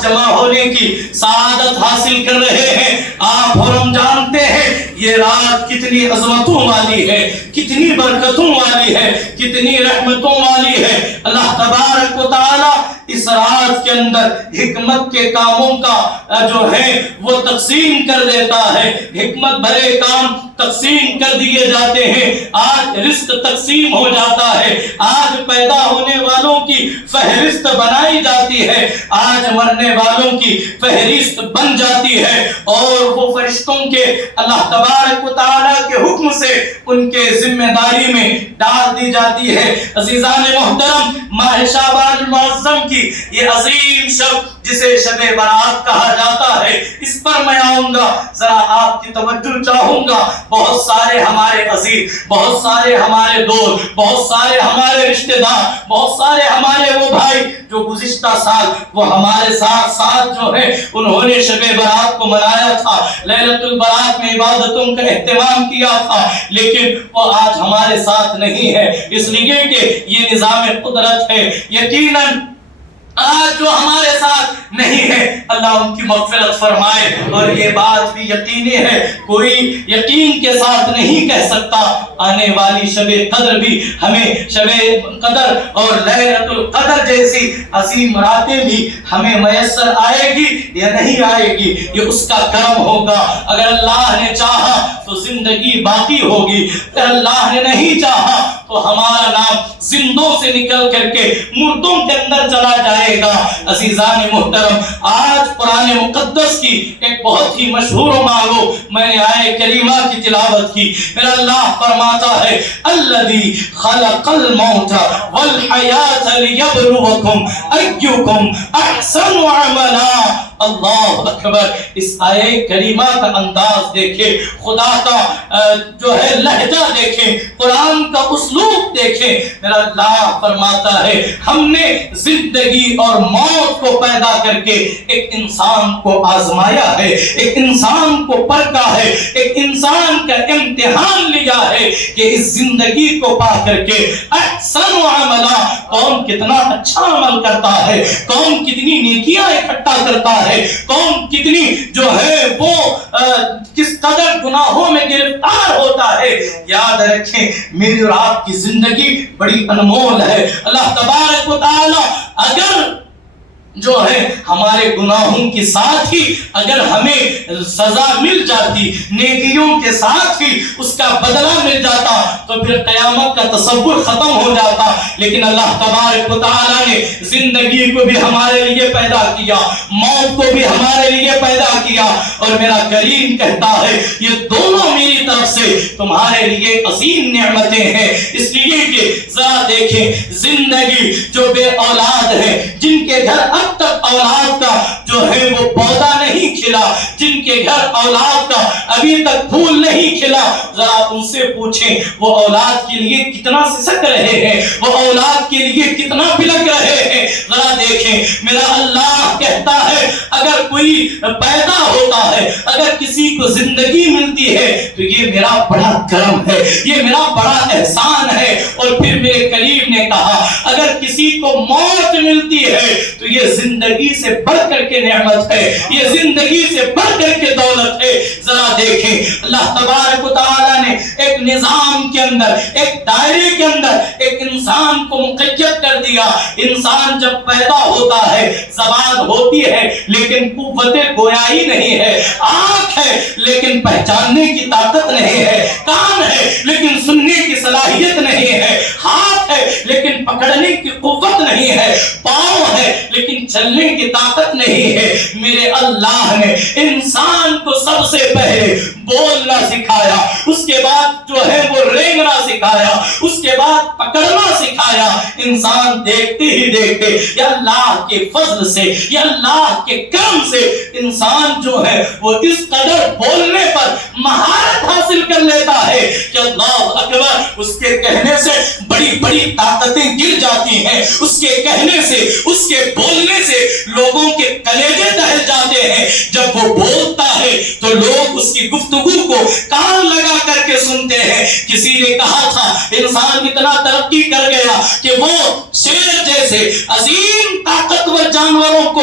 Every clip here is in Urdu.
ساتھ جمع ہونے کی سعادت حاصل کر رہے ہیں، آپ اور ہم جانتے ہیں یہ رات کتنی عظمتوں والی ہے، کتنی برکتوں والی ہے، کتنی رحمتوں والی ہے۔ اللہ تبارک و تعالی اس رات کے اندر حکمت کے کاموں کا جو ہے وہ تقسیم کر دیتا ہے، حکمت بھرے کام تقسیم کر دیے جاتے ہیں۔ آج رزق تقسیم ہو جاتا ہے، آج پیدا ہونے والوں کی فہرست بنائی جاتی ہے، آج مرنے والوں کی فہرست بن جاتی ہے، اور وہ فرشتوں کے اللہ تبارک و تعالیٰ کے حکم سے ان کے ذمہ داری میں ڈال دی جاتی ہے۔ عزیزان محترم، ماہ شعبان المعظم کی یہ عظیم شب جسے شب برات کہا جاتا ہے، اس پر میں آؤں گا، ذرا آپ کی توجہ چاہوں گا۔ بہت سارے ہمارے عزیز، بہت سارے ہمارے دوست، بہت سارے ہمارے رشتہ دار، بہت سارے ہمارے وہ بھائی جو گزشتہ سال وہ ہمارے ساتھ جو ہے انہوں نے شب برات کو منایا تھا، لیلۃ البرات میں عبادتوں کا اہتمام کیا تھا، لیکن وہ آج ہمارے ساتھ نہیں ہے، اس لیے کہ یہ نظام قدرت ہے۔ یقیناً آج جو ہمارے ساتھ نہیں ہے، اللہ ان کی مغفرت فرمائے، اور یہ بات بھی یقینی ہے، کوئی یقین کے ساتھ نہیں کہہ سکتا آنے والی شب قدر بھی ہمیں، شب قدر اور لیلۃ القدر جیسی عظیم راتیں بھی ہمیں میسر آئے گی یا نہیں آئے گی، یہ اس کا کرم ہوگا۔ اگر اللہ نے چاہا تو زندگی باقی ہوگی، اگر اللہ نے نہیں چاہا تو ہمارا نام زندوں سے نکل کر کے مردوں کے اندر چلا جائے گا۔ عزیزان محترم، آج قرآن مقدس کی ایک بہت ہی مشہور و معروف میں نے آیہ کریمہ کی تلاوت کی۔ میرا اللہ فرماتا ہے الذی خلق الموت والحیات لیبلوکم ایکم احسن عملا۔ اللہ اکبر، اس آیہ کریمہ کا انداز دیکھیں، خدا کا جو ہے لہجہ دیکھیں، قرآن کا اسلوب دیکھیں۔ میرا اللہ فرماتا ہے ہم نے زندگی اور موت کو پیدا کر کے ایک انسان کو آزمایا ہے، ایک انسان کو پرکھا ہے، ایک انسان کا امتحان لیا ہے کہ اس زندگی کو پا کر کے احسن عملا، کون کتنا اچھا عمل کرتا ہے، کون کتنی نیکیاں اکٹھا کرتا ہے، کون کتنی جو ہے وہ کس قدر گناہوں میں گرفتار ہوتا ہے۔ یاد رکھیں میری اور آپ کی زندگی بڑی انمول ہے۔ اللہ تبارک و تعالی اگر جو ہے ہمارے گناہوں کے ساتھ ہی اگر ہمیں سزا مل جاتی، نیکیوں کے ساتھ ہی اس کا بدلہ مل جاتا، تو پھر قیامت کا تصور ختم ہو جاتا۔ لیکن اللہ تبارک و تعالیٰ نے زندگی کو بھی ہمارے لیے پیدا کیا، موت کو بھی ہمارے لیے پیدا کیا، اور میرا کریم کہتا ہے یہ دونوں میری طرف سے تمہارے لیے عظیم نعمتیں ہیں۔ اس لیے کہ ذرا دیکھیں زندگی جو بے اولاد ہے، جن کے گھر اب تک اولاد کا جو ہے وہ پودا نہیں کھلا، جن کے گھر اولاد کا ابھی تک پھول نہیں کھلا، ذرا ان سے پوچھیں وہ اولاد کے لیے کتنا سسک رہے ہیں، وہ اولاد کے لیے کتنا بلک رہے ہیں۔ ذرا دیکھیں میرا اللہ کہتا ہے اگر کوئی پیدا ہوتا ہے، اگر کسی کو زندگی ملتی ہے تو یہ میرا بڑا کرم ہے، یہ میرا بڑا احسان ہے۔ اور پھر میرے کریم نے کہا اگر کسی کو موت ملتی ہے تو یہ زندگی سے بڑھ کر کے نعمت ہے، یہ زندگی سے بڑھ کر کے دولت ہے۔ ذرا دیکھیں اللہ تبارک و تعالیٰ نے ایک نظام کے اندر، ایک دائرے کے اندر ایک انسان کو مقید کر دیا۔ انسان جب پیدا ہوتا ہے زبان ہوتی ہے لیکن قوت گویائی نہیں ہے، آنکھ ہے لیکن پہچاننے کی طاقت نہیں ہے، کان ہے لیکن سننے کی صلاحیت نہیں ہے، ہاتھ ہے لیکن پکڑنے کی قوت نہیں ہے، پاؤں ہے لیکن چلنے کی طاقت نہیں ہے۔ میرے اللہ نے انسان کو سب سے پہلے بولنا سکھایا، اس کے بعد جو ہے وہ رینگنا سکھایا، اس کے بعد پکڑنا سکھایا۔ انسان دیکھتے ہی دیکھتے یا اللہ کے فضل سے یا اللہ کے کرم سے انسان جو ہے وہ اس قدر بولنے پر مہارت حاصل کر لیتا ہے کہ اللہ اکبر، اس کے کہنے سے بڑی بڑی طاقتیں گر جاتی ہیں، اس کے کہنے سے، اس کے بولنے سے لوگوں کے کلیجے دہل جاتے ہیں۔ جب وہ بولتا ہے تو لوگ اس کی گفتگو کو کان لگا کر کے سنتے ہیں۔ کسی نے کہا تھا انسان اتنا ترقی کر گیا کہ وہ شیر جیسے عظیم طاقتور جانور کو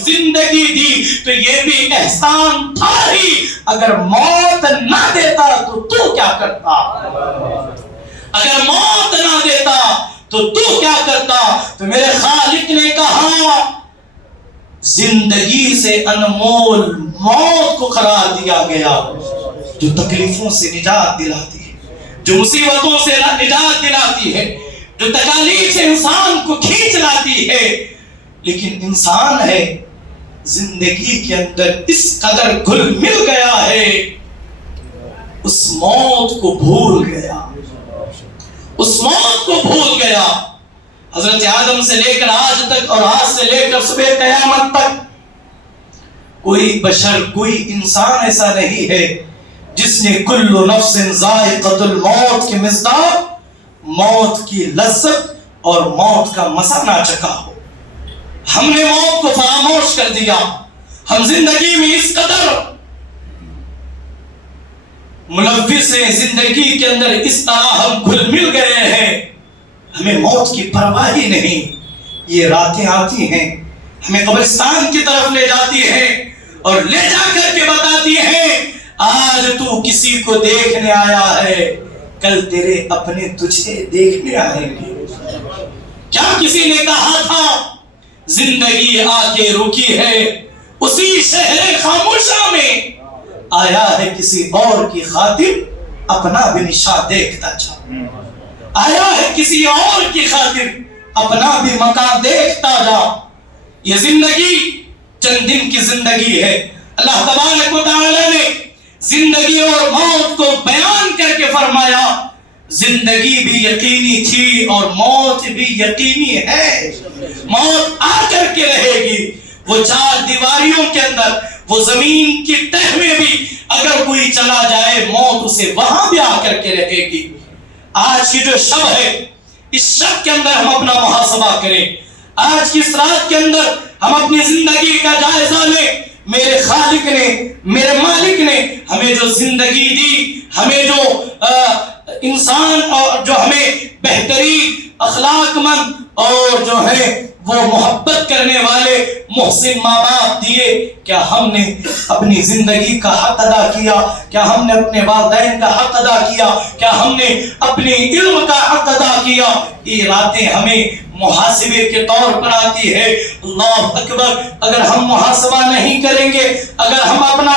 زندگی دی تو یہ بھی احسان تھا ہی، اگر موت نہ دیتا تو کیا کرتا؟ اگر موت نہ دیتا تو کیا کرتا؟ تو میرے خالق نے کہا زندگی سے انمول موت کو قرار دیا گیا، جو تکلیفوں سے نجات دلاتی ہے، جو مصیبتوں سے نجات دلاتی ہے، جو تکالیف سے انسان کو کھینچ لاتی ہے۔ لیکن انسان ہے زندگی کے اندر اس قدر گھل مل گیا ہے، اس موت کو بھول گیا، اس موت کو بھول گیا۔ حضرت آدم سے لے کر آج تک اور آج سے لے کر صبح قیامت تک کوئی بشر، کوئی انسان ایسا نہیں ہے جس نے کل نفس ذائقۃ الموت کے مصداق موت کی لذت اور موت کا مزہ نہ چکھا ہو۔ ہم نے موت کو فراموش کر دیا، ہم زندگی میں اس قدر ملوث ہیں، زندگی کے اندر اس طرح ہم گھل مل گئے ہیں، ہمیں موت کی پرواہ ہی نہیں۔ یہ راتیں آتی ہیں، ہمیں قبرستان کی طرف لے جاتی ہیں اور لے جا کر کے بتاتی ہیں آج تو کسی کو دیکھنے آیا ہے، کل تیرے اپنے تجھے دیکھنے آئیں گے۔ کیا کسی نے کہا تھا زندگی آ کے رکی ہے اسی شہر خاموشہ میں، آیا ہے کسی اور کی خاطر اپنا بھی نشاں دیکھتا جا، آیا ہے کسی اور کی خاطر اپنا بھی مکان دیکھتا جا۔ یہ زندگی چند دن کی زندگی ہے۔ اللہ تبارک و تعالی نے زندگی اور موت کو بیان کر کے فرمایا زندگی بھی یقینی تھی اور موت بھی یقینی ہے، موت آ کر کے رہے گی۔ وہ چار دیواریوں کے اندر، وہ زمین کی تہ میں بھی اگر کوئی چلا جائے موت اسے وہاں بھی آ کر کے رہے گی۔ آج کی جو شب ہے، اس شب کے اندر ہم اپنا محاسبہ کریں، آج کی اس رات کے اندر ہم اپنی زندگی کا جائزہ لیں۔ میرے خالق نے، میرے مالک نے ہمیں جو زندگی دی، ہمیں جو انسان اور جو ہمیں بہترین اخلاق مند اور جو ہے وہ محبت کرنے والے محسن ماں باپ دیے، کیا ہم نے اپنی زندگی کا حق ادا کیا؟ کیا ہم نے اپنے والدین کا حق ادا کیا؟ کیا ہم نے اپنے علم کا حق ادا کیا؟ یہ راتیں ہمیں محاسبے کے طور پر آتی ہے۔ اللہ اکبر، اگر ہم محاسبہ نہیں کریں گے، اگر ہم اپنا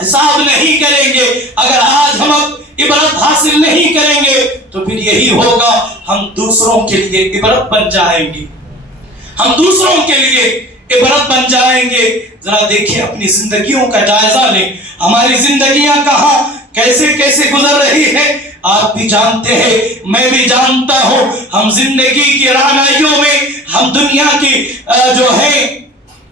حساب نہیں کریں گے، اگر آج ہم عبرت حاصل نہیں کریں گے تو پھر یہی ہوگا، ہم دوسروں کے لیے عبرت بن جائیں گے، ہم دوسروں کے لیے عبرت بن جائیں گے۔ ذرا دیکھیں، اپنی زندگیوں کا جائزہ لیں، ہماری زندگیاں کہاں کیسے کیسے گزر رہی ہے۔ آپ بھی جانتے ہیں، میں بھی جانتا ہوں، ہم زندگی کی رعنائیوں میں، ہم دنیا کی جو ہے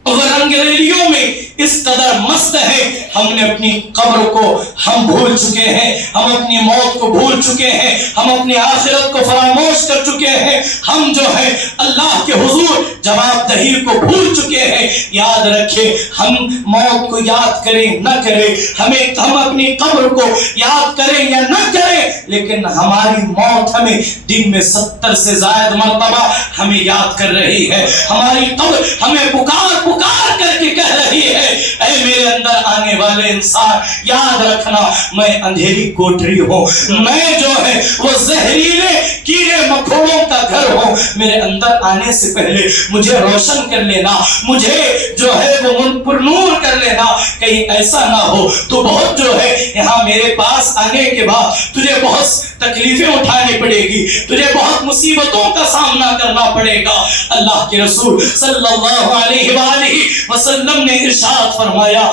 رنگ ریلیوں میں اس قدر مست ہے، ہم نے اپنی قبر کو ہم بھول چکے ہیں، ہم اپنی موت کو بھول چکے ہیں، ہم اپنی آخرت کو فراموش کر چکے ہیں، ہم جو ہے اللہ کے حضور جواب دہی کو بھول چکے ہیں۔ یاد رکھیں، ہم موت کو یاد کریں نہ کریں، ہم اپنی قبر کو یاد کریں یا نہ کریں، لیکن ہماری موت ہمیں دن میں 70 سے زائد مرتبہ ہمیں یاد کر رہی ہے، ہماری قبر ہمیں پکار کر کے کہہ رہی ہے اے میرے اندر آنے والے انسان، یاد رکھنا میں اندھیری کوٹری ہوں، میں جو ہے وہ زہریلے کیڑے مکوڑوں کا گھر ہوں، میرے اندر آنے سے پہلے مجھے روشن کر لینا، مجھے جو ہے وہ پر نور کر لینا، کہیں ایسا نہ ہو تو بہت جو ہے یہاں میرے پاس آنے کے بعد تجھے بہت تکلیفیں اٹھانی پڑے گی، تجھے بہت مصیبتوں کا سامنا کرنا پڑے گا۔ اللہ کے رسول صلی اللہ علیہ وآلہ وسلم نے ارشاد فرمایا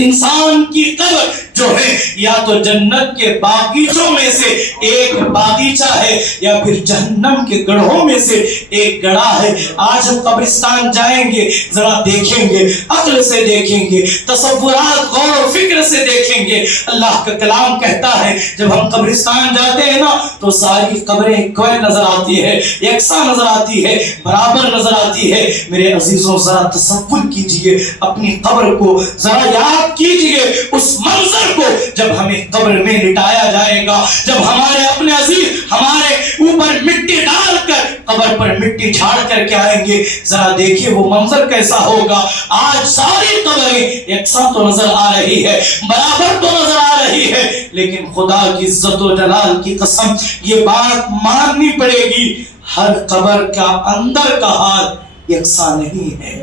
انسان کی قبر جو ہے یا تو جنت کے باغیچوں میں سے ایک باغیچہ ہے یا پھر جہنم کے گڑھوں میں سے ایک گڑھا ہے۔ آج ہم قبرستان جائیں گے، ذرا دیکھیں گے، عقل سے دیکھیں گے، تصورات غور و فکر سے دیکھیں گے۔ اللہ کا کلام کہتا ہے جب ہم قبرستان جاتے ہیں نا تو ساری قبریں کوئی نظر آتی ہے، یکساں نظر آتی ہے، برابر نظر آتی ہے۔ میرے عزیزوں ذرا تصور کیجئے، اپنی قبر کو ذرا یاد کیجئے، اس منظر کو جب ہمیں قبر میں لٹایا جائے گا، جب ہمارے اپنے عزیز ہمارے اوپر مٹی ڈال کر قبر پر مٹی جھاڑ کر کے آئیں گے، ذرا دیکھیے وہ منظر کیسا ہوگا۔ آج ساری قبریں یکساں تو نظر آ رہی ہے، برابر تو نظر آ رہی ہے، لیکن خدا کی عزت و جلال کی قسم یہ بات ماننی پڑے گی، ہر قبر کا اندر کا حال یکساں نہیں ہے۔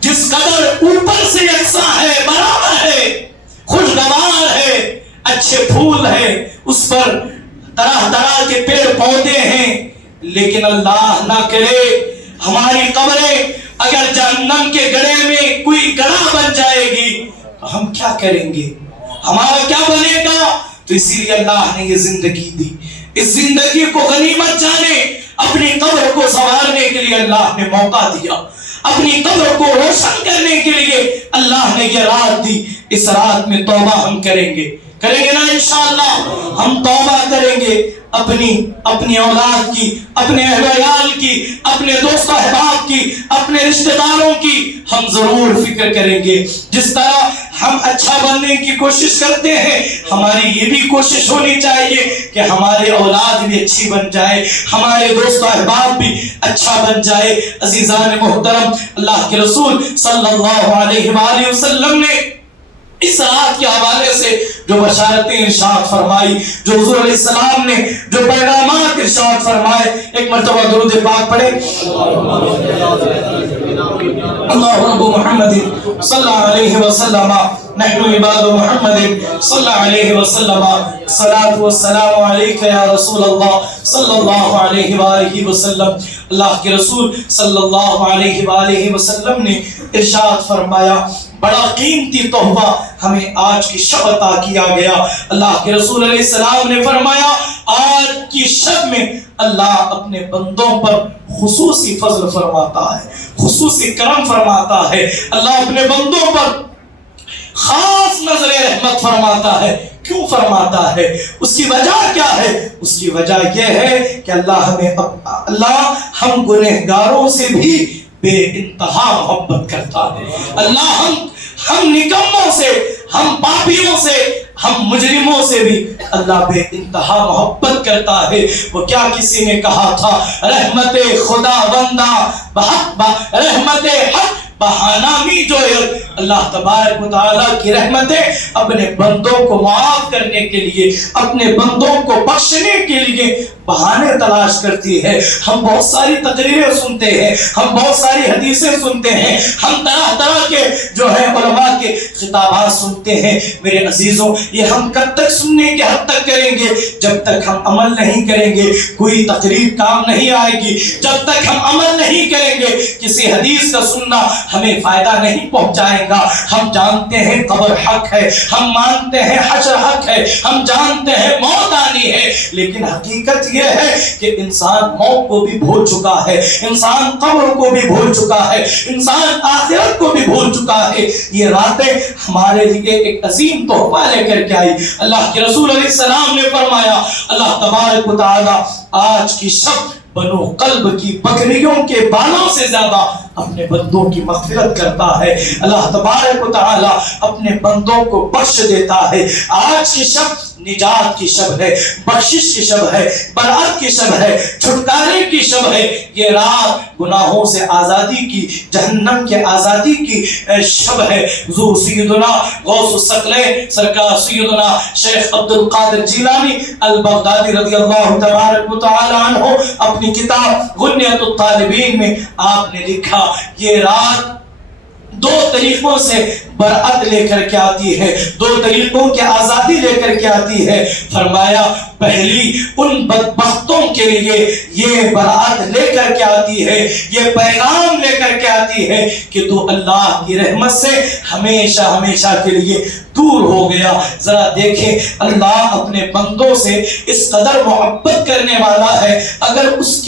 جس قدر اوپر سے یکساں ہے، برابر ہے، خوشگوار ہے، اچھے پھول ہے، اس پر طرح طرح کے پیڑ پودے ہیں، لیکن اللہ نہ کرے ہماری قبریں اگر جہنم کے گڑھے میں کوئی گڑھا بن جائے گی تو ہم کیا کریں گے، ہمارا کیا بنے گا؟ تو اسی لیے اللہ نے یہ زندگی دی، اس زندگی کو غنیمت جانے، اپنی قبر کو سنوارنے کے لیے اللہ نے موقع دیا، اپنی قبر کو روشن کرنے کے لیے اللہ نے یہ رات دی۔ اس رات میں توبہ ہم کریں گے نا انشاءاللہ، ہم توبہ کریں گے اپنی اولاد کی، اپنے اہل عیال کی، اپنے دوست احباب کی، اپنے رشتہ داروں کی ہم ضرور فکر کریں گے۔ جس طرح ہم اچھا بننے کی کوشش کرتے ہیں، ہماری یہ بھی کوشش ہونی چاہیے کہ ہمارے اولاد بھی اچھی بن جائے، ہمارے دوست احباب بھی اچھا بن جائے۔ عزیزان محترم، اللہ کے رسول صلی اللہ علیہ وآلہ وسلم نے اس رات کے حوالے سے جو بشارتیں ارشاد فرمائی، جو حضور علیہ السلام نے جو پیغامات ارشاد فرمائے، ایک مرتبہ درود پاک پڑھیں۔ اللہ رب محمد صلی اللہ علیہ وسلم نحن عباد محمد صلی اللہ علیہ وسلم الصلاة والسلام علیک یا رسول اللہ صلی اللہ علیہ وآلہ وسلم۔ اللہ کے رسول صلی اللہ علیہ وآلہ وسلم نے ارشاد فرمایا، بڑا قیمتی تحفہ ہمیں آج کی شب عطا کیا گیا۔ اللہ کے رسول علیہ السلام نے فرمایا، آج کی شب میں اللہ اپنے بندوں پر خصوصی فضل فرماتا ہے، خصوصی کرم فرماتا ہے، اللہ اپنے بندوں پر خاص نظر رحمت فرماتا ہے۔ کیوں فرماتا ہے؟ اس کی وجہ کیا ہے؟ اس کی وجہ یہ ہے کہ اللہ ہم گنہگاروں سے بھی بے انتہا محبت کرتا ہے۔ اللہ ہم نکموں سے، ہم پاپیوں سے، ہم مجرموں سے بھی اللہ بے انتہا محبت کرتا ہے۔ وہ کیا کسی نے کہا تھا، رحمت خدا بندہ رحمت حق بہانہ می جو ہے، اللہ تبارک و تعالیٰ کی رحمتیں اپنے بندوں کو معاف کرنے کے لیے، اپنے بندوں کو بخشنے کے لیے بہانے تلاش کرتی ہے۔ ہم بہت ساری تقریریں سنتے ہیں، ہم بہت ساری حدیثیں سنتے ہیں، ہم طرح طرح کے جو ہے علماء کے خطابات سنتے ہیں۔ میرے عزیزوں، یہ ہم کب تک سننے کے حد تک کریں گے؟ جب تک ہم عمل نہیں کریں گے کوئی تقریر کام نہیں آئے گی۔ جب تک ہم عمل نہیں کریں گے کسی حدیث کا سننا ہمیں فائدہ نہیں پہنچائے گا۔ ہم جانتے ہیں قبر حق ہے، ہم مانتے ہیں حشر حق ہے، ہم جانتے ہیں موت آنی ہے، لیکن حقیقت یہ ہے کہ انسان موت کو بھی بھول چکا ہے، انسان قبر کو بھی بھول چکا ہے، انسان آخرت کو بھی بھول چکا ہے۔ یہ راتیں ہمارے لیے ایک عظیم تحفہ لے کر کے آئی۔ اللہ کے رسول علیہ السلام نے فرمایا، اللہ تبارک و تعالی آج کی شب بنو قلب کی بکریوں کے بالوں سے زیادہ اپنے بندوں کی مغفرت کرتا ہے۔ اللہ تبارک و تعالی اپنے بندوں کو بخش دیتا ہے۔ آج کی شب نجات کی شب ہے، بخشش کی شب ہے، برأت کی شب ہے، چھٹکارے کی شب ہے۔ یہ رات گناہوں سے آزادی کی، جہنم کے آزادی کی شب ہے۔ حضور سیدنا غوث الثقلین سرکار سیدنا شیخ عبد القادر جیلانی البغدادی رضی اللہ تبارک و تعالی عنہ اپنی کتاب غنیۃ الطالبین میں آپ نے لکھا، یہ رات دو طریقوں سے برأت لے کر کے آتی ہے، دو طریقوں کی آزادی لے کر کے آتی ہے۔ فرمایا پہلی ان بدبختوں کے لیے یہ برأت لے کر کے آتی ہے، یہ پیغام لے کر کے آتی ہے کہ تو اللہ کی رحمت سے ہمیشہ ہمیشہ کے لیے دور ہو گیا۔ ذرا دیکھیں اللہ اپنے بندوں سے اس قدر محبت کرنے والا ہے، اگر اس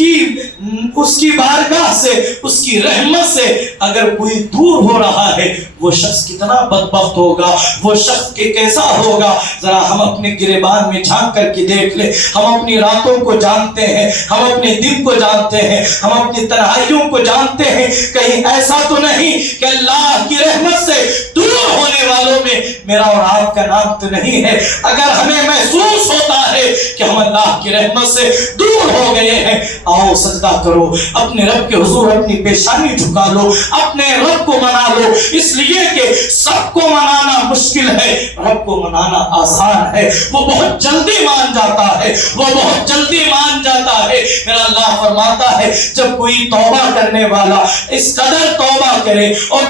کی بارگاہ سے، اس کی رحمت سے اگر کوئی دور ہو رہا ہے، وہ شخص کتنا بدبخت ہوگا، وہ شخص کیسا ہوگا۔ ذرا ہم اپنے گریبان میں جھانک کر کے دیکھ لیں، ہم اپنی راتوں کو جانتے ہیں، ہم اپنے دن کو جانتے ہیں، ہم اپنی تنہائیوں کو جانتے ہیں۔ کہیں ایسا تو نہیں کہ اللہ کی رحمت سے دور ہونے والوں میں میرا اور آپ کا نام تو نہیں ہے. اگر ہمیں محسوس ہوتا ہے کہ ہم اللہ کی رحمت سے دور ہو گئے ہیں، آؤ سجدہ کرو، اپنے رب کے حضور اپنی پیشانی جھکا لو، اپنے رب کو منا لو. اس لیے کہ سب کو منانا مشکل ہے، رب کو منانا آسان ہے. وہ بہت جلدی مان جاتا ہے، وہ بہت جلدی مان جاتا ہے. میرا اللہ فرماتا ہے جب کوئی توبہ کرنے والا اس قدر توبہ کرے اور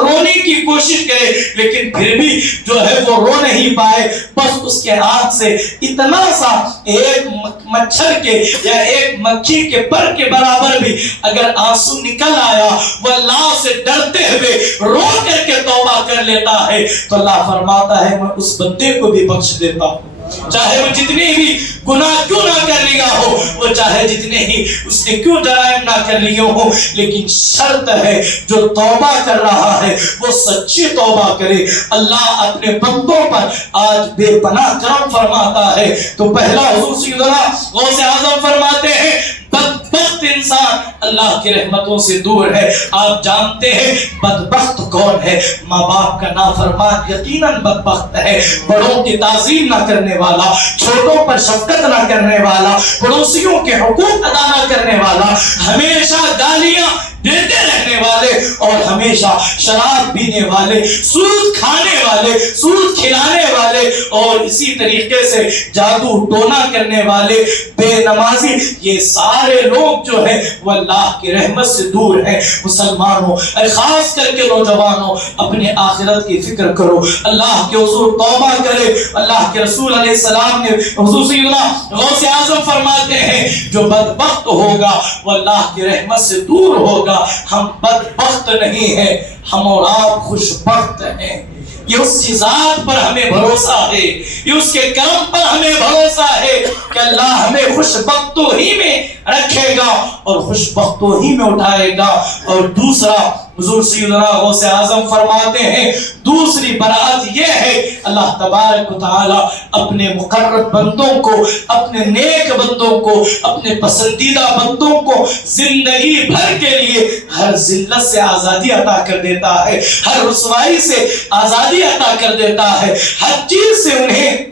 رونے کی کوشش کرے لیکن پھر بھی جو ہے وہ رو نہیں پائے، بس اس کے ہاتھ سے اتنا سا ایک مچھر کے یا ایک مکھی کے پر کے برابر بھی اگر آنسو نکل آیا، وہ اللہ سے ڈرتے ہوئے رو کر کے توبہ کر لیتا ہے، تو اللہ فرماتا ہے میں اس بندے کو بھی بخش دیتا ہوں، چاہے وہ جتنے بھی گناہ کیوں نہ کر لیا ہو، وہ چاہے جتنے ہی اس نے کیوں جرائم نہ کر لیے ہو، لیکن شرط ہے جو توبہ کر رہا ہے وہ سچی توبہ کرے. اللہ اپنے بندوں پر آج بے پناہ کرم فرماتا ہے. تو پہلا حضور سیدنا غوث اعظم فرماتے ہیں بدبخت انسان اللہ کی رحمتوں سے دور ہے. آپ جانتے ہیں بدبخت کون ہے؟ ماں باپ کا نافرمان یقیناً بدبخت ہے. بڑوں کی تعظیم نہ کرنے والا، چھوٹوں پر شفقت نہ کرنے والا، پڑوسیوں کے حقوق ادا نہ کرنے والا، ہمیشہ گالیاں دیتے رہنے والے اور ہمیشہ شراب پینے والے، سود کھانے والے، سود کھلانے والے اور اسی طریقے سے جادو ٹونا کرنے والے، بے نمازی، یہ سارے لوگ جو ہیں وہ اللہ کی رحمت سے دور ہیں. مسلمانوں، خاص کر کے نوجوانوں، اپنے آخرت کی فکر کرو، اللہ کے حضور توبہ کرے. اللہ کے رسول علیہ السلام نے حضور سیدنا غوث اعظم فرماتے ہیں جو بدبخت ہوگا وہ اللہ کی رحمت سے دور ہوگا. ہم بدبخت نہیں ہیں، ہم اور آپ خوش بخت ہیں. یہ اس کی ذات پر ہمیں بھروسہ ہے، یہ اس کے کرم پر ہمیں بھروسہ ہے کہ اللہ ہمیں خوش بختوں ہی میں رکھے گا اور خوش بختوں ہی میں اٹھائے گا. اور دوسرا حضور سیدنا غوث اعظم فرماتے ہیں دوسری برات یہ ہے اللہ تبارک و تعالی اپنے مقرب بندوں کو، اپنے نیک بندوں کو، اپنے پسندیدہ بندوں کو زندگی بھر کے لیے ہر ذلت سے آزادی عطا کر دیتا ہے، ہر رسوائی سے آزادی عطا کر دیتا ہے، ہر چیز سے انہیں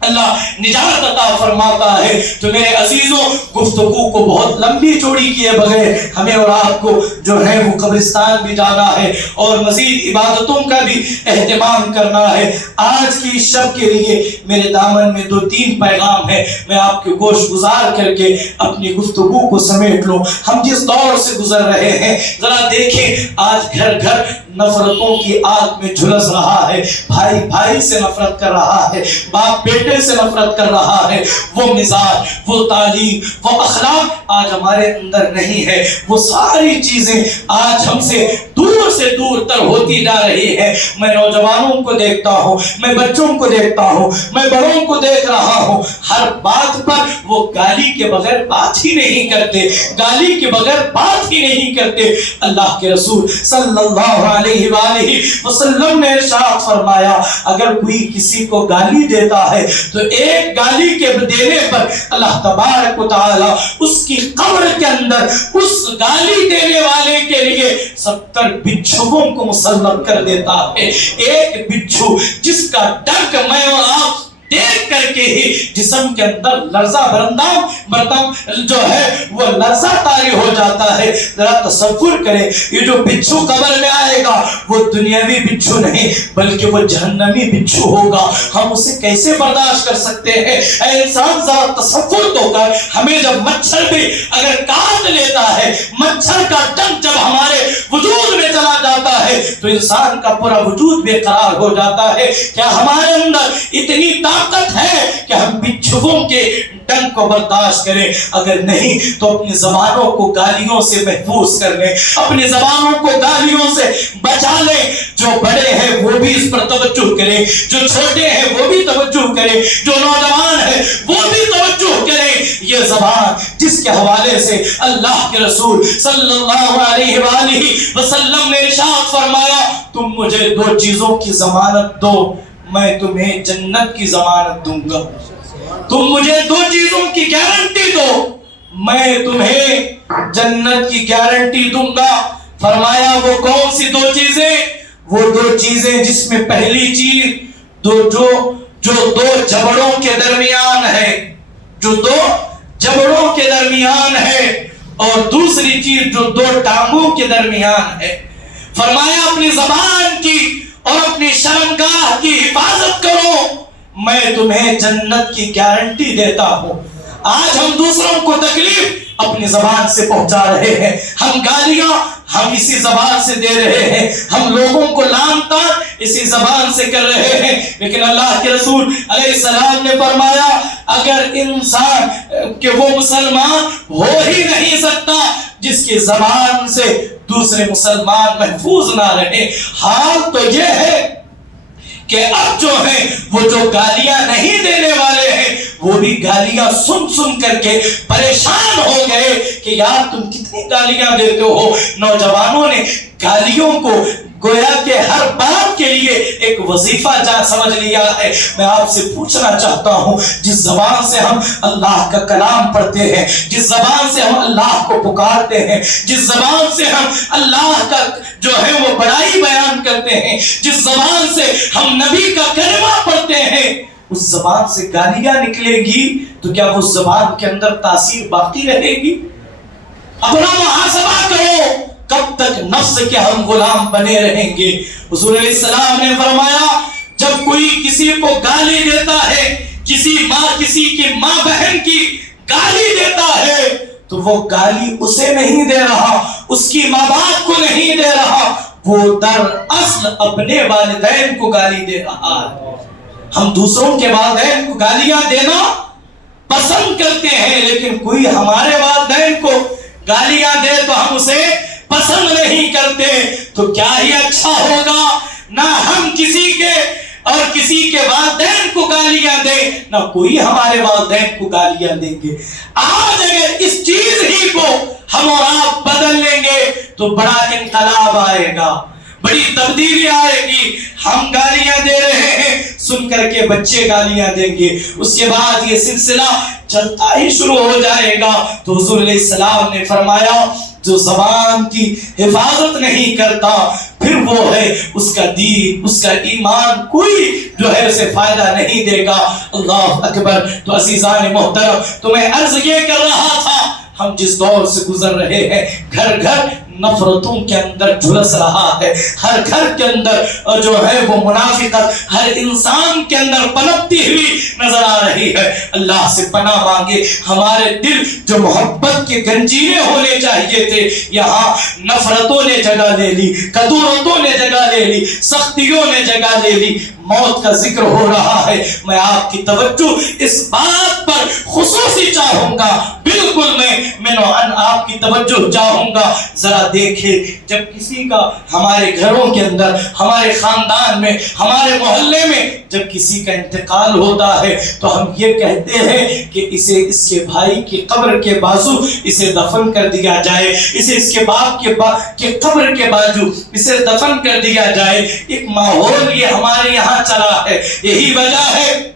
اللہ نجات عطا فرماتا ہے. تو میرے عزیزوں، گفتگو کو بہت لمبی چوڑی کیے بغیر ہمیں اور آپ کو جو ہے وہ قبرستان بھی جانا ہے اور مزید عبادتوں کا بھی اہتمام کرنا ہے. آج کی شب کے لیے میرے دامن میں 2-3 پیغام ہیں، میں آپ کے گوش گزار کر کے اپنی گفتگو کو سمیٹ لوں. ہم جس دور سے گزر رہے ہیں ذرا دیکھیں، آج گھر گھر نفرتوں کی آگ میں جھلس رہا ہے، بھائی بھائی سے نفرت کر رہا ہے، باپ بیٹے سے نفرت کر رہا ہے. وہ مزاج، وہ تعلیم، وہ اخلاق آج ہمارے اندر نہیں ہے. وہ ساری چیزیں آج ہم سے دور تر ہوتی جا رہی ہے. میں نوجوانوں کو دیکھتا ہوں، میں بچوں کو دیکھتا ہوں، میں بڑوں کو دیکھ رہا ہوں، ہر بات پر وہ گالی کے بغیر بات ہی نہیں کرتے، گالی کے بغیر بات ہی نہیں کرتے. اللہ کے رسول صلی اللہ علیہ وآلہ وسلم نے ارشاد فرمایا اگر کوئی کسی کو گالی دیتا ہے تو ایک گالی کے دینے پر اللہ تبارک و تعالی اس کی قبر کے اندر اس گالی دینے والے کے لیے 70 بچھوؤں کو مسلط کر دیتا ہے. ایک بچھو جس کا ڈنک میں اور آپ دیکھ کر کے ہی جسم کے اندر لرزہ برندام جو ہے وہ لرزہ طاری ہو جاتا ہے. ذرا تصور کریں یہ جو بچھو قبر میں آئے گا وہ دنیاوی بچھو نہیں بلکہ وہ جہنمی بچھو ہوگا. ہم اسے کیسے برداشت کر سکتے ہیں؟ اے انسان ذرا تصور تو کر، ہمیں جب مچھر بھی اگر کاٹ لیتا ہے، مچھر کا ڈنک جب ہمارے وجود میں چلا جاتا ہے تو انسان کا پورا وجود بے قرار ہو جاتا ہے. کیا ہمارے اندر اتنی طاقت ہے کہ ہم بچھوؤں کے ڈنک کو برداشت کریں؟ اگر نہیں تو اپنی زبانوں کو گالیوں سے محفوظ کر لیں، اپنی زبانوں کو گالیوں سے بچا لیں. جو بڑے ہیں وہ بھی اس پر توجہ کریں، جو چھوٹے ہیں وہ بھی توجہ کریں، جو نوجوان ہیں وہ بھی توجہ کریں. یہ زبان جس کے حوالے سے اللہ کے رسول صلی اللہ علیہ وآلہ وسلم نے ارشاد فرمایا تم مجھے 2 چیزوں کی ضمانت دو میں تمہیں جنت کی ضمانت دوں گا. تم مجھے 2 چیزوں کی گارنٹی دو میں تمہیں جنت کی گارنٹی دوں گا. فرمایا وہ کون سی 2 چیزیں؟ وہ دو چیزیں جس میں پہلی چیز جو دو جبڑوں کے درمیان ہے، جو دو جبڑوں کے درمیان ہے، اور دوسری چیز جو دو ٹانگوں کے درمیان ہے۔ فرمایا اپنی زبان کی اور اپنی شرمگاہ کی حفاظت کرو، میں تمہیں جنت کی گارنٹی دیتا ہوں۔ آج ہم دوسروں کو تکلیف اپنی زبان سے پہنچا رہے ہیں، ہم گالیاں ہم اسی زبان سے دے رہے ہیں، ہم لوگوں کو لعن طعن اسی زبان سے کر رہے ہیں۔ لیکن اللہ کے رسول علیہ السلام نے فرمایا اگر انسان کہ وہ مسلمان ہو ہی نہیں سکتا جس کی زبان سے دوسرے مسلمان محفوظ نہ رہے۔ حال تو یہ ہے کہ اب جو ہے وہ جو گالیاں نہیں دینے والے ہیں وہ بھی گالیاں سن سن کر کے پریشان ہو گئے کہ یار تم کتنی گالیاں دیتے ہو۔ نوجوانوں نے گالیوں کو گویا کہ ہر بات کے لیے ایک وظیفہ سمجھ لیا ہے۔ میں آپ سے پوچھنا چاہتا ہوں، جس زبان سے ہم اللہ کا کلام پڑھتے ہیں، جس زبان سے ہم اللہ کو پکارتے ہیں، جس زبان سے ہم اللہ کا جو ہے وہ بڑائی بیان کرتے ہیں، جس زبان سے ہم نبی کا کلمہ پڑھتے ہیں، اس زبان سے گالیاں نکلے گی تو کیا اس زبان کے اندر تاثیر باقی رہے گی؟ اپنا محاسبہ کرو، کب تک نفس کے ہم غلام بنے رہیں گے؟ حضور علیہ السلام نے فرمایا جب کوئی کسی کو گالی دیتا ہے، کسی کی ماں بہن کی گالی دیتا ہے تو وہ گالی اسے نہیں دے رہا، اس کی ماں باپ کو نہیں دے رہا، وہ دراصل اپنے والدین کو گالی دے رہا ہے۔ ہم دوسروں کے والدین کو گالیاں دینا پسند کرتے ہیں، لیکن کوئی ہمارے والدین کو گالیاں دے تو ہم اسے پسند نہیں کرتے۔ تو کیا ہی اچھا ہوگا نہ ہم کسی کے والدین کو گالیاں دیں، نہ کوئی ہمارے والدین کو گالیاں دیں گے۔ آج اگر اس چیز ہی کو ہم اور آپ بدل لیں گے تو بڑا انقلاب آئے گا، بڑی تبدیلی آئے گی۔ ہم گالیاں دے رہے ہیں، سن کر کے بچے گالیاں دیں گے، اس کے بعد یہ سلسلہ چلتا ہی شروع ہو جائے گا۔ تو حضور علیہ السلام نے فرمایا جو زبان کی حفاظت نہیں کرتا پھر وہ ہے اس کا دین، اس کا ایمان کوئی جو ہے اسے فائدہ نہیں دے گا۔ اللہ اکبر۔ تو عزیزان محترم، تو میں عرض یہ کر رہا تھا ہم جس دور سے گزر رہے ہیں، گھر گھر نفرتوں کے اندر جھلس رہا ہے، ہر گھر کے اندر جو ہے وہ منافقت ہر انسان کے اندر پنپتی ہوئی نظر آ رہی ہے۔ اللہ سے پناہ مانگے، ہمارے دل جو محبت کے گنجینے ہونے چاہیے تھے، یہاں نفرتوں نے جگہ لے لی، کدورتوں نے جگہ لے لی، سختیوں نے جگہ لے لی، موت کا ذکر ہو رہا ہے۔ میں آپ کی توجہ اس بات پر خصوصی چاہوں گا، بالکل میں آپ کی توجہ چاہوں گا، ذرا دیکھیں جب کسی کا ہمارے گھروں کے اندر، ہمارے خاندان میں، ہمارے محلے میں جب کسی کا انتقال ہوتا ہے تو ہم یہ کہتے ہیں کہ اسے اس کے بھائی کی قبر کے بازو اسے دفن کر دیا جائے، اسے اس کے باپ کے قبر کے بازو اسے دفن کر دیا جائے۔ ایک ماحول یہ ہمارے یہاں چلا ہے، یہی وجہ ہے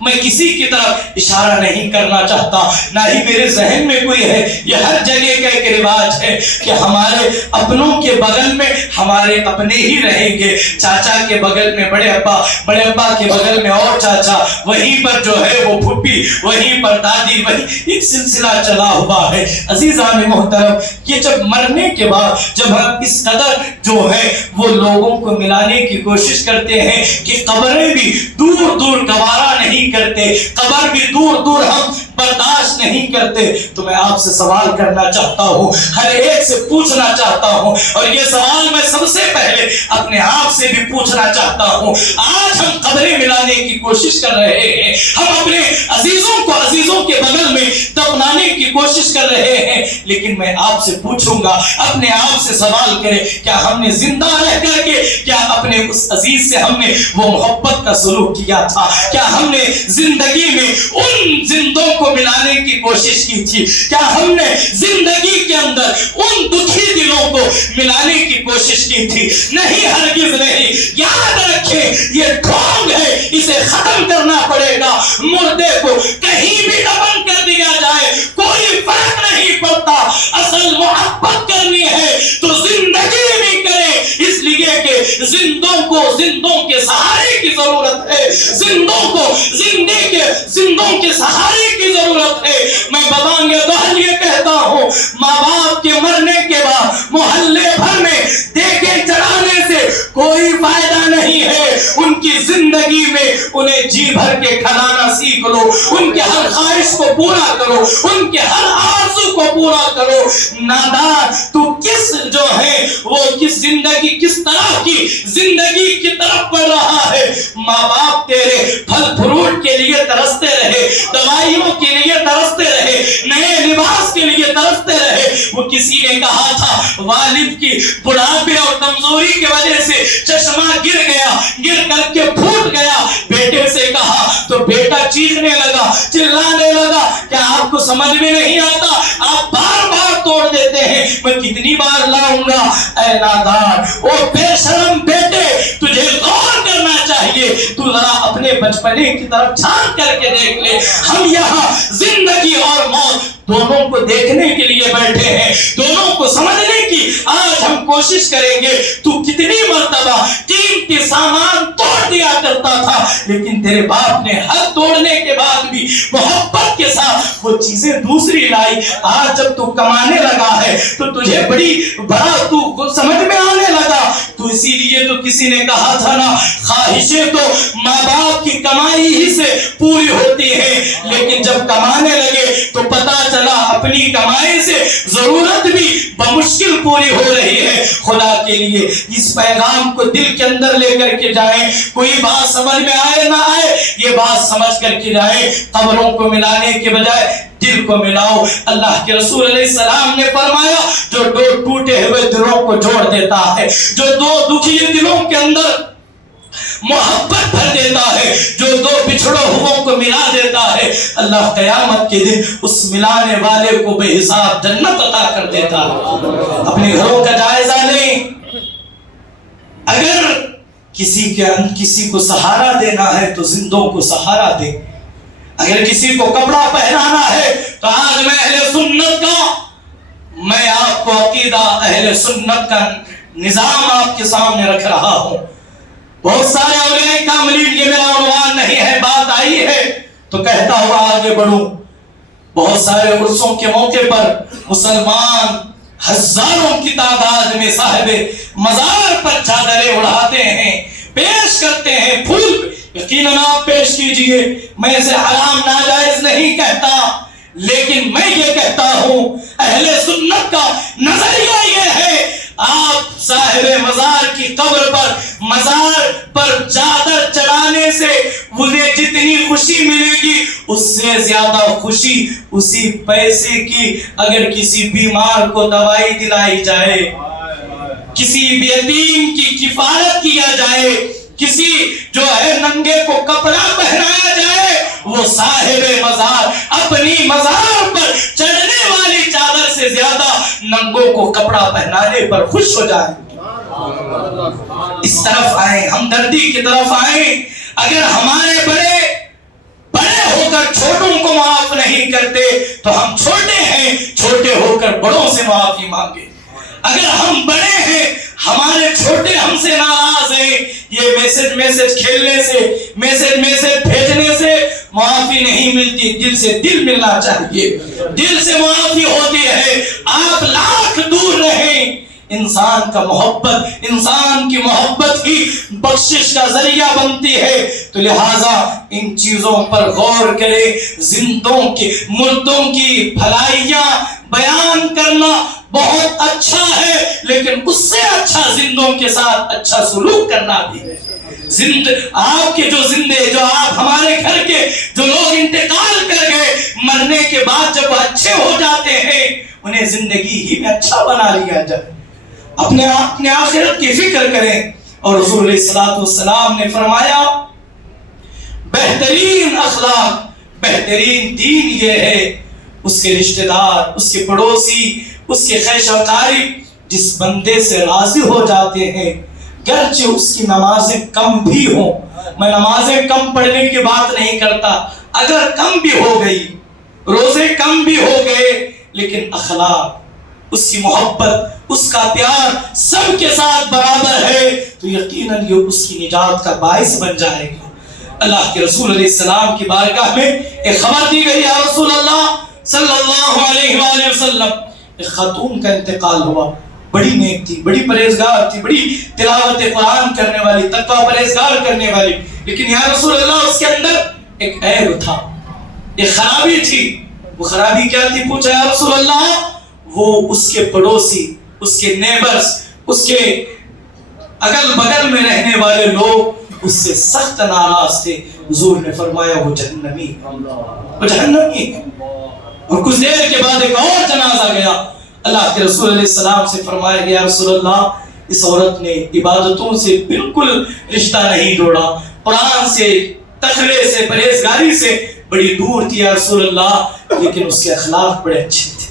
میں کسی کی طرف اشارہ نہیں کرنا چاہتا، نہ ہی میرے ذہن میں کوئی ہے، یہ ہر جگہ کا ایک رواج ہے کہ ہمارے اپنوں کے بغل میں ہمارے اپنے ہی رہیں گے، چاچا کے بغل میں بڑے ابا کے بغل میں اور چاچا، وہیں پر جو ہے وہ پھپھی، وہیں پر دادی، وہیں ایک سلسلہ چلا ہوا ہے۔ عزیزان محترم، یہ جب مرنے کے بعد جب ہم اس قدر جو ہے وہ لوگوں کو ملانے کی کوشش کرتے ہیں کہ قبریں بھی دور دور گوارا نہیں کرتے، قبر بھی دور دور ہم برداشت نہیں کرتے، تو میں آپ سے سوال کرنا چاہتا ہوں، ہر ایک سے پوچھنا چاہتا ہوں، اور یہ سوال میں سب سے پہلے اپنے آپ سے بھی پوچھنا چاہتا ہوں۔ آج ہم قبریں ملانے کی کوشش کر رہے ہیں، ہم اپنے عزیزوں کو عزیزوں کے بغل میں دفنانے کی کوشش کر رہے ہیں، لیکن میں آپ سے پوچھوں گا، اپنے آپ سے سوال کریں، کیا ہم نے زندہ رہ کر کے کیا اپنے اس عزیز سے ہم نے وہ محبت کا سلوک کیا تھا؟ کیا ہم نے زندگی میں ان زندوں کو ملانے کی کوشش کی تھی؟ کیا ہم نے زندگی کے اندر ان دکھی دلوں کو ملانے کی کوشش کی تھی؟ نہیں، ہرگز نہیں۔ یاد رکھیں یہ ڈھونگ ہے، اسے ختم کرنا پڑے گا۔ مردے کو کہیں بھی دفن کر دیا جائے کوئی فرق نہیں پڑتا، اصل محبت کرنی ہے تو زندگی بھی کرے، اس لیے کے زندوں کے سہارے کی ضرورت ہے، زندوں کے سہارے کی ضرورت ہے۔ میں ببانگ دہل یہ کہتا ہوں، ماں باپ کے مرنے کے بعد محلے بھر میں دیگیں چڑھانے سے کوئی فائدہ نہیں ہے۔ ان کی زندگی میں انہیں جی بھر کے کھلانا سیکھ لو، ان کے ہر خواہش کو پورا کرو، ان کے ہر آرزو کو پورا کرو۔ نادان تو کس طرح کی زندگی کی طرف بڑھ رہا ہے۔ ماں باپ تیرے پھل فروٹ کے لیے ترستے رہے، دوائیوں کے لیے ترستے رہے، نئے لباس کے لیے ترستے رہے۔ وہ کسی نے کہا تھا والد کی بڑھاپے اور کمزوری کی وجہ سے چشمہ گر کر کے پھوٹ گیا۔ بیٹے سے کہا تو بیٹا چیخنے لگا، چلانے لگا، کیا آپ کو سمجھ میں نہیں آتا؟ آپ بار بار توڑ دیتے ہیں، میں کتنی بار لاؤں گا؟ اے نادان، او بے شرم بیٹے، تجھے غور کرنا چاہیے۔ تو ذرا اپنے بچپنے کی طرف جھانک کر کے دیکھ لے۔ ہم یہاں زندگی اور موت دونوں کو دیکھنے کے لیے بیٹھے ہیں، دونوں کو سمجھنے کی آج ہم کوشش کریں گے۔ تو کتنی مرتبہ قیمتی سامان توڑ دیا کرتا تھا، لیکن تیرے باپ نے حد توڑنے کے بعد بھی محبت کے ساتھ وہ چیزیں دوسری لائی۔ آج جب تو کمانے لگا ہے تو تجھے بڑا تو سمجھ میں آنے لگا۔ تو اسی لیے تو کسی نے کہا تھا نا، خواہشیں تو ماں باپ کی کمائی ہی سے پوری ہوتی ہیں، لیکن جب کمانے لگے تو پتا چلا اپنی کمائی سے ضرورت بھی بمشکل پوری ہو رہی ہے۔ خدا کے لیے اس پیغام کو دل کے اندر لے کر کے جائیں، کوئی بات سمجھ میں آئے نہ آئے، یہ بات سمجھ کر کے جائیں۔ قبروں کو ملانے کے بجائے دل کو ملاؤ۔ اللہ کے رسول علیہ السلام نے فرمایا، جو دو ٹوٹے ہوئے دلوں کو جوڑ دیتا ہے، جو دو دکھی دلوں کے اندر محبت بھر دیتا ہے، جو دو بچھڑے ہوں کو ملا دیتا ہے، اللہ قیامت کے دن اس ملانے والے کو بے حساب جنت عطا کر دیتا ہے۔ اپنے گھروں کا جائزہ لیں۔ اگر کسی کو سہارا دینا ہے تو زندوں کو سہارا دیں۔ اگر کسی کو کپڑا پہنانا ہے تو آج میں آپ کو عقیدہ اہل سنت کا نظام آپ کے سامنے رکھ رہا ہوں۔ بہت سارے اولیاء کاملین، یہ میرا عنوان نہیں ہے، بات آئی ہے تو کہتا ہوا آگے بڑھوں۔ بہت سارے عرصوں کے موقع پر مسلمان ہزاروں کی تعداد میں صاحب مزار پر چادریں اڑاتے ہیں، پیش کرتے ہیں پھول۔ یقیناً آپ پیش کیجئے، میں اسے حرام ناجائز نہیں کہتا، لیکن میں یہ کہتا ہوں اہل سنت کا نظریہ یہ ہے، آپ صاحب مزار کی قبر پر چادر چڑھانے سے انہیں جتنی خوشی ملے گی، اس سے زیادہ خوشی اسی پیسے کی اگر کسی بیمار کو دوائی دلائی جائے، کسی یتیم کی کفالت کیا جائے، کسی جو ہے ننگے کو کپڑا پہنایا جائے، وہ صاحب مزار اپنی مزار پر چڑھنے والی چادر سے زیادہ ننگوں کو کپڑا پہنانے پر خوش ہو جائے۔ اس طرف آئیں، ہمدردی کی طرف آئیں۔ اگر ہمارے بڑے ہو کر چھوٹوں کو معاف نہیں کرتے تو ہم چھوٹے ہیں، چھوٹے ہو کر بڑوں سے معافی مانگے۔ اگر ہم بڑے ہیں، ہمارے چھوٹے ہم سے ناراض ہیں، یہ میسج کھیلنے سے، میسج بھیجنے سے معافی نہیں ملتی، دل سے دل ملنا چاہیے، دل سے معافی ہوتی ہے۔ آپ لاکھ دور رہیں، انسان کی محبت ہی بخشش کا ذریعہ بنتی ہے۔ تو لہٰذا ان چیزوں پر غور کریں۔ مردوں کی بھلائیاں بیان کرنا بہت اچھا ہے، لیکن اس سے اچھا زندوں کے ساتھ اچھا سلوک کرنا بھی ہے۔ آپ کے جو آپ ہمارے گھر کے جو لوگ انتقال کر گئے، مرنے کے بعد جب اچھے ہو جاتے ہیں، انہیں زندگی ہی میں اچھا بنا لیا جائے، اپنے آخرت کی فکر کریں۔ اور حضور علیہ الصلوۃ والسلام نے فرمایا، بہترین اخلاق، بہترین دین یہ ہے، اس کے رشتہ دار، اس کے پڑوسی، اس کے خیش و قارب جس بندے سے راضی ہو جاتے ہیں، گرچہ اس کی نمازیں کم بھی ہوں۔ میں نمازیں کم پڑھنے کی بات نہیں کرتا، اگر کم بھی ہو گئی، روزے کم بھی ہو گئے، لیکن اخلاق، اس کی محبت، اس کا پیار سب کے ساتھ برابر ہے۔ تو یقیناً یہ اس کی نجات کا باعث بن جائے گا۔ اللہ کے رسول علیہ السلام کی بارگاہ میں ایک خبر دی گئی، یا رسول اللہ صلی اللہ علیہ وآلہ وسلم، ایک خاتون کا انتقال ہوا، بڑی نیک تھی، بڑی پرہیزگار تھی، بڑی تلاوت قرآن کرنے والی، تقوی پرہیزگار کرنے والی، لیکن یا رسول اللہ اس کے اندر ایک عیب تھا، ایک خرابی تھی۔ وہ خرابی کیا تھی؟ پوچھا یا رسول اللہ، وہ اس کے پڑوسی، اس کے نیبرز، اس کے اگل بغل میں رہنے والے لوگ اس سے سخت ناراض تھے۔ حضور نے فرمایا وہ جہنمی ہے، وہ جہنمی ہے۔ اور کچھ دیر کے بعد ایک اور جنازہ گیا، اللہ کے رسول علیہ السلام سے فرمایا گیا، رسول اللہ اس عورت نے عبادتوں سے بالکل رشتہ نہیں جوڑا، قرآن سے، تقوی سے، پرہیزگاری سے بڑی دور تھی یا رسول اللہ، لیکن اس کے اخلاق بڑے اچھے تھے،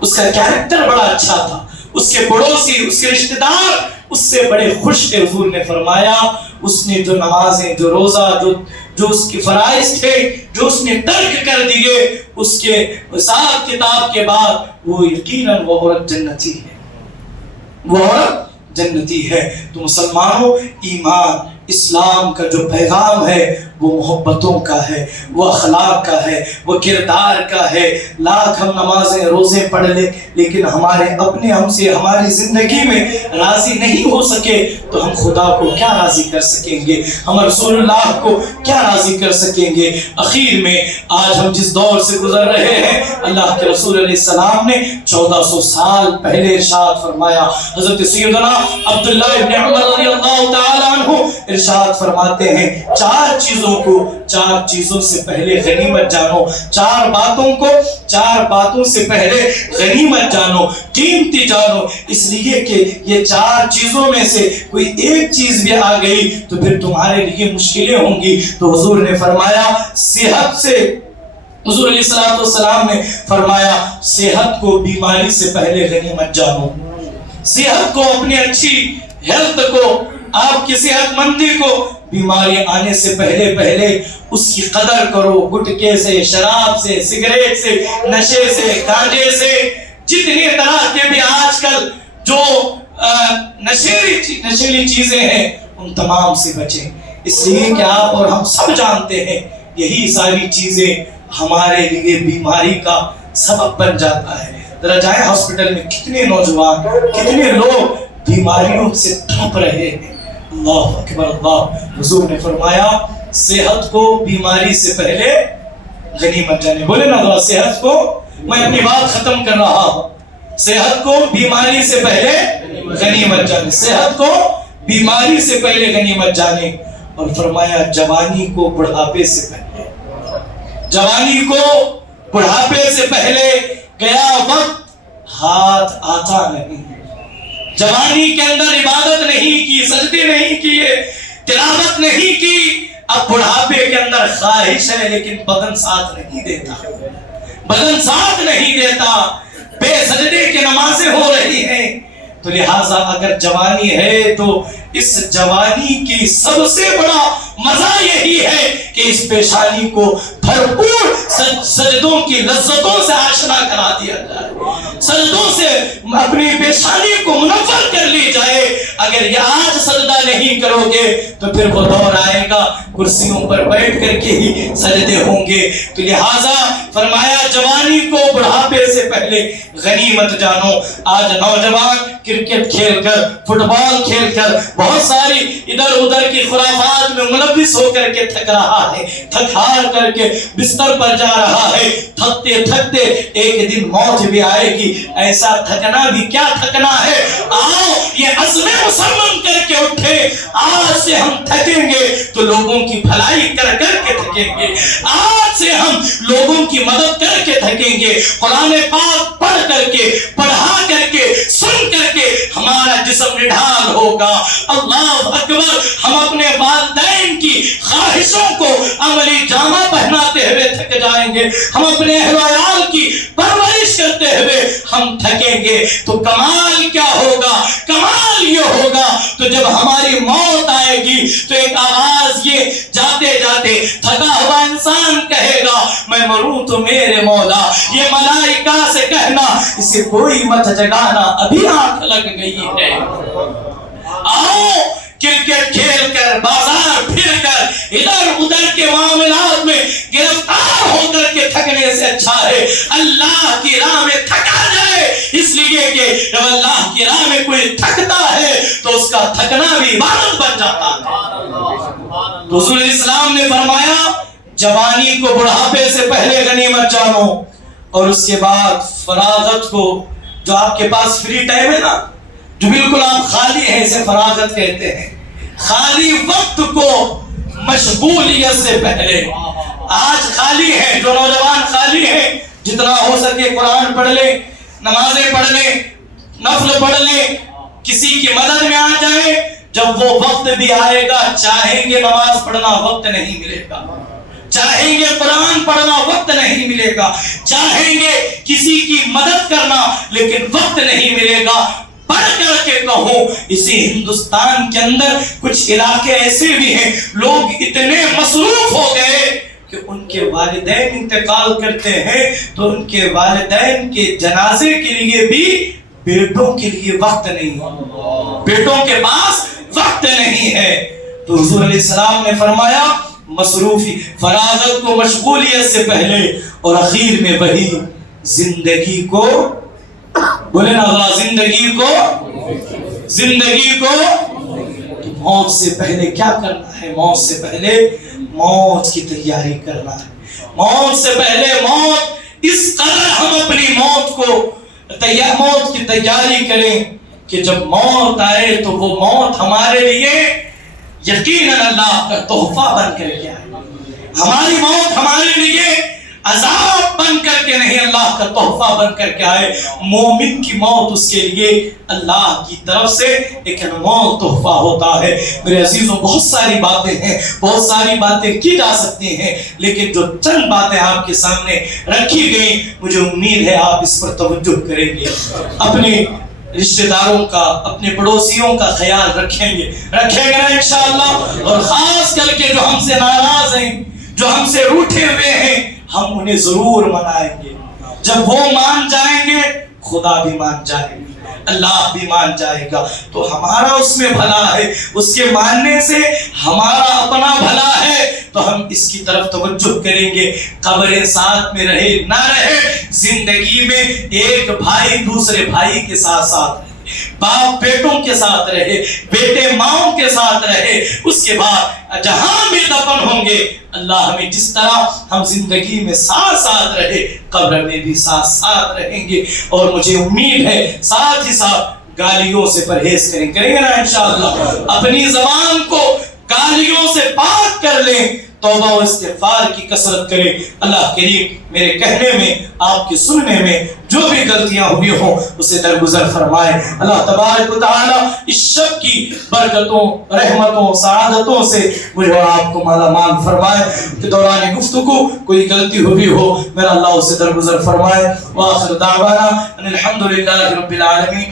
اس کا کیریکٹر بڑا اچھا تھا، اس کے پڑوسی، اس کے رشتہ دار اس سے بڑے خوش تھے۔ حضور نے فرمایا اس نے جو نمازیں، جو روزہ، جو اس کے فرائض تھے، جو اس نے ترک کر دیے، اس کے حساب کتاب کے بعد وہ یقیناً وہ عورت جنتی ہے، وہ عورت جنتی ہے۔ تو مسلمانوں، ایمان اسلام کا جو پیغام ہے وہ محبتوں کا ہے، وہ اخلاق کا ہے، وہ کردار کا ہے۔ لاکھ ہم نمازیں روزے پڑھ لیں، لیکن ہمارے اپنے ہم سے ہماری زندگی میں راضی نہیں ہو سکے تو ہم خدا کو کیا راضی کر سکیں گے، ہم رسول اللہ کو کیا راضی کر سکیں گے۔ اخیر میں آج ہم جس دور سے گزر رہے ہیں، اللہ کے رسول علیہ السلام نے 1400 سال پہلے ارشاد فرمایا۔ حضرت سیدنا عبداللہ ابن عمر رضی اللہ تعالیٰ عنہ ارشاد فرماتے ہیں، چار چیزوں سے پہلے غنیمت جانو، چار باتوں سے پہلے غنیمت جانو، قیمتی جانو، اس لیے کہ یہ چار چیزوں میں سے کوئی ایک چیز بھی آ گئی تو پھر تمہارے لیے مشکلیں ہوں گی۔ تو حضور نے فرمایا صحت سے، حضور علیہ السلام نے فرمایا صحت کو بیماری سے پہلے غنیمت جانو، صحت کو، اپنی اچھی ہیلتھ کو، آپ کی صحت مندی کو بیماری آنے سے پہلے اس کی قدر کرو۔ گٹکے سے، شراب سے، سگریٹ سے، نشے سے، گانجے سے، جتنی طرح کے بھی آج کل جو نشیلی چیزیں ہیں ان تمام سے بچیں، اس لیے کہ آپ اور ہم سب جانتے ہیں یہی ساری چیزیں ہمارے لیے بیماری کا سبب بن جاتا ہے۔ ذرا جائیں ہاسپٹل میں، کتنے نوجوان، کتنے لوگ بیماریوں سے تڑپ رہے ہیں۔ اللہ اکبر اللہ۔ حضور نے فرمایا صحت کو بیماری سے پہلے غنیمت جانے۔ بولے نا ذرا، صحت کو، میں اپنی بات ختم کر رہا ہوں، صحت کو بیماری سے پہلے غنیمت جانے، صحت کو بیماری سے پہلے غنیمت جانے۔ اور فرمایا جوانی کو بڑھاپے سے پہلے، جوانی کو بڑھاپے سے پہلے گیا وقت ہاتھ آتا نہیں۔ جوانی کے اندر عبادت نہیں کی، سجدے نہیں کیے، تلاوت نہیں کی، اب بڑھاپے کے اندر خواہش ہے لیکن بدن ساتھ نہیں دیتا، بدن ساتھ نہیں دیتا، بے سجدے کی نمازیں ہو رہی ہیں۔ تو لہٰذا اگر جوانی ہے تو اس جوانی کی سب سے بڑا مزہ یہی ہے کہ اس پیشانی کو بھرپور سجدوں کی لذتوں سے آشنا کرا دیا جائے، سجدوں سے اپنی پیشانی کو منور کر لی جائے۔ اگر یہ آج سجدہ نہیں کرو گے تو پھر وہ دور آئے گا کرسیوں پر بیٹھ کر کے ہی سجدے ہوں گے۔ تو لہٰذا فرمایا جوانی کو بڑھاپے سے پہلے غنیمت جانو۔ آج نوجوان کرکٹ کھیل کر، فٹ بال کھیل کر، بہت ساری ادھر ادھر کی خرافات میں ملوث ہو کر کے تھک رہا ہے، تھک ہار کر کے بستر پر جا رہا ہے۔ تھکتے تھکتے ایک دن موت بھی آئے گی، ایسا تھکنا بھی کیا تھکنا ہے۔ آؤ یہ عزم مسلم کر کے اٹھے، آج سے ہم تھکیں گے تو لوگوں کی بھلائی کر کر کے تھکیں گے، آج سے ہم لوگوں کی مدد کر کے تھکیں گے، قرآن پاک پڑھ کر کے، پڑھا کر کے، سن کر کے ہمارا جسم نڈھال ہوگا۔ اللہ اکبر۔ ہم اپنے والدین کی خواہشوں کو عملی جامہ پہناتے ہوئے تھک جائیں گے، ہم اپنے اہل و عیال کی پرورش کرتے ہوئے ہم تھکیں گے، تو کمال کیا ہوگا؟ کمال یہ ہوگا تو جب ہماری موت آئے گی تو ایک آواز یہ جاتے جاتے تھکا ہوا انسان کہے گا میں مروں تو میرے مولا، یہ ملائکہ سے کہنا اسے کوئی مت جگانا ابھی آنکھ لگ گئی ہے۔ آؤ کرکٹ کھیل کر، بازار پھر کر، ادھر ادھر کے معاملات میں گرفتار ہو کر کے تھکنے سے اچھا ہے اللہ کی راہ میں تھکا جائے، اس لیے کہ جب اللہ کی راہ میں کوئی تھکتا ہے تو اس کا تھکنا بھی عبادت بن جاتا ہے۔ تو رسول اسلام نے فرمایا جوانی کو بڑھاپے سے پہلے غنیمت جانو، اور اس کے بعد فراغت کو، جو آپ کے پاس فری ٹائم ہے نا، جو بالکل آپ خالی ہیں، اسے فراغت کہتے ہیں، خالی وقت کو مشغولیت سے پہلے۔ آج خالی ہے، جو نوجوان خالی ہے، جتنا ہو سکے قرآن پڑھ لیں، نمازیں پڑھ لیں، نفل پڑھ لیں، کسی کی مدد میں آ جائیں۔ جب وہ وقت بھی آئے گا، چاہیں گے نماز پڑھنا وقت نہیں ملے گا، چاہیں گے قرآن پڑھنا وقت نہیں ملے گا، چاہیں گے کسی کی مدد کرنا لیکن وقت نہیں ملے گا۔ پڑھ کر کے کہوں، اسی ہندوستان کے اندر کچھ علاقے ایسے بھی ہیں، لوگ اتنے مصروف ہو گئے کہ ان کے والدین انتقال کرتے ہیں تو ان کے والدین کے جنازے کے لیے بھی بیٹوں کے لیے وقت نہیں ہے، بیٹوں کے پاس وقت نہیں ہے۔ تو حضور علیہ السلام نے فرمایا مصروفی، فراغت کو مشغولیت سے پہلے، اور اخیر میں وہی زندگی کو، بولے نا زندگی کو موت سے پہلے کیا کرنا ہے؟ موت سے پہلے موت کی تیاری کرنا ہے۔ موت سے پہلے موت، اس قدر ہم اپنی موت کی تیاری کریں کہ جب موت آئے تو وہ موت ہمارے لیے یقیناً اللہ کا تحفہ بن کر کے آئے۔ ہماری موت ہمارے لیے عذاب بن کر کے نہیں، اللہ کا تحفہ بن کر کے آئے۔ مومن کی موت اس کے لیے اللہ کی طرف سے ایک انمول تحفہ ہوتا ہے۔ میرے عزیزوں، بہت ساری باتیں ہیں، بہت ساری باتیں کی جا سکتی ہیں، لیکن جو چند باتیں آپ کے سامنے رکھی گئی، مجھے امید ہے آپ اس پر توجہ کریں گے، اپنے رشتہ داروں کا، اپنے پڑوسیوں کا خیال رکھیں گے نا انشاءاللہ، اور خاص کر کے جو ہم سے ناراض ہیں، جو ہم سے روٹھے ہوئے ہیں، ہم انہیں ضرور منائیں گے۔ جب وہ مان جائیں گے، خدا بھی مان جائے گا، اللہ بھی مان جائے گا، تو ہمارا اس میں بھلا ہے، اس کے ماننے سے ہمارا اپنا بھلا ہے، تو ہم اس کی طرف توجہ کریں گے۔ قبریں ساتھ میں رہے نہ رہے، زندگی میں ایک بھائی دوسرے بھائی کے ساتھ ساتھ رہے، باپ بیٹوں کے ساتھ رہے، بیٹے ماؤں کے ساتھ رہے، اس کے بعد جہاں بھی دفن ہوں گے، اللہ ہمیں جس طرح ہم زندگی میں ساتھ ساتھ رہے، قبر میں بھی ساتھ ساتھ رہیں گے۔ اور مجھے امید ہے ساتھ ہی ساتھ گالیوں سے پرہیز کریں گے نا انشاءاللہ، اپنی زبان کو گالیوں سے پاک کر لیں، توبہ و استغفار کی کثرت کریں۔ اللہ کریم میرے کہنے میں، آپ کے سننے میں جو بھی غلطیاں ہوئی ہوں اسے درگزر فرمائے۔ اللہ تبارک و تعالی اس شب کی برکتوں، رحمتوں، سعادتوں سے مجھے اور آپ کو مالا مال فرمائے، کہ دوران گفتگو کوئی غلطی ہوئی ہو میرا اللہ اسے درگزر فرمائے۔ وآخر دعوانا ان الحمدللہ رب العالمین۔